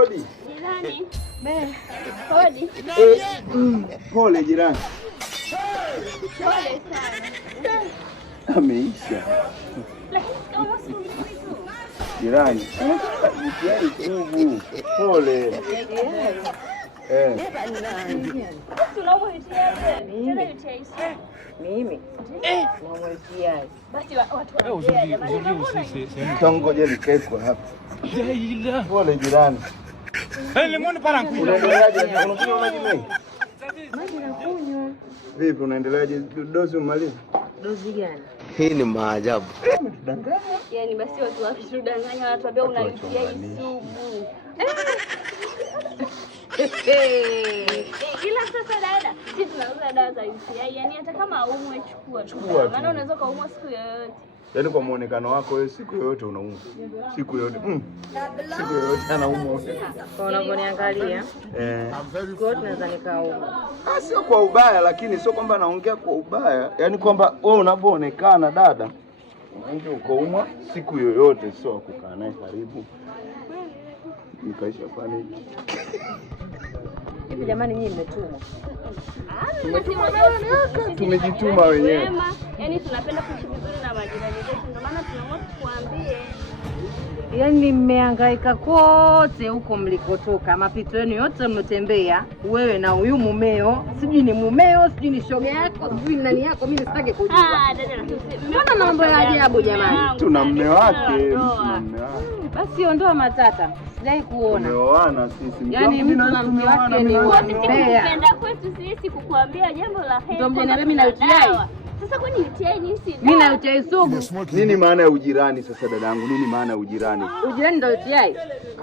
Hodi. Jirani. Hodi. Pole jirani. Pole sana. Ameisha. Lakini kama siku jirani. Pole. Mimi basi watu ngoja likeko hapa. Pole jirani. Unaendeleaje? Unakunywa maji mengi? maji nakunywa. Vipi unaendeleaje? Dozi umaliza? Dozi gani? Hii ni maajabu. Yaani basi watu wakitudanganya wanatuambia una UTI sugu. Ila sasa dada, sisi tunauza dawa za UTI, yaani hata kama umwe chukua. Maana unaweza kaumwa siku yoyote. Yaani kwa muonekano wako wewe siku yoyote unaumwa. Siku yoyote. Siku yoyote anaumwa. Kwa unavyoniangalia. Kwa naweza nikaumwa. Sio kwa ubaya, lakini sio kwamba naongea kwa ubaya. Yaani kwamba wewe unavyoonekana dada, unaweza ukaumwa siku yoyote, sio kukaa naye karibu. Nikaisha fani. Hivi jamani nyinyi mmetumwa? Tumejituma wenyewe. Yaani tunapenda kuishi vizuri na majirani zetu, ndio maana tunaamua tukuambie. Yaani mmehangaika kote huko mlikotoka, mapito yenu yote mlotembea, wewe na huyu mumeo, sijui ni mumeo, sijui ni shoga yako, sijui ni nani yako, mimi sitaki kujua. Dada, mbona mambo ya ajabu jamani? Tuna mume wake, Basi ondoa matata. Sijai kuona. Tumeoana sisi. Yaani mtu na mke wake ni kupenda kwetu sisi kukuambia jambo la heri. Ndio mjana mimi na UTI. Sasa kwani UTI ni sisi? Mimi na UTI sugu. Nini maana ya ujirani sasa dadangu? Nini maana ya ujirani? Ujirani ndio UTI.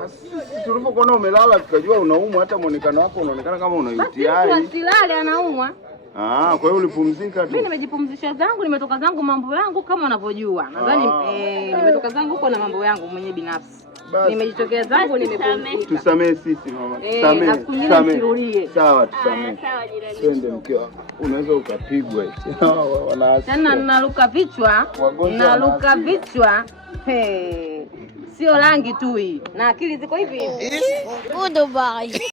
Sisi tulipokuona umelala tukajua unaumwa, hata muonekano wako unaonekana kama una UTI. Basi asilale anaumwa. Kwa hiyo ulipumzika tu. Mimi nimejipumzisha zangu, nimetoka zangu mambo yangu kama unavyojua. Nadhani nimetoka zangu huko na mambo yangu mwenyewe binafsi. Nimejitokea zangu nimepumzika. Tusamee sisi mama. Tusamee. Sawa, tusamee. Sawa jirani. Twende mkeo. Unaweza ukapigwa eti. Tena naruka vichwa. Naruka vichwa. Sio rangi tu hii. Na akili ziko hivi hivi. Goodbye.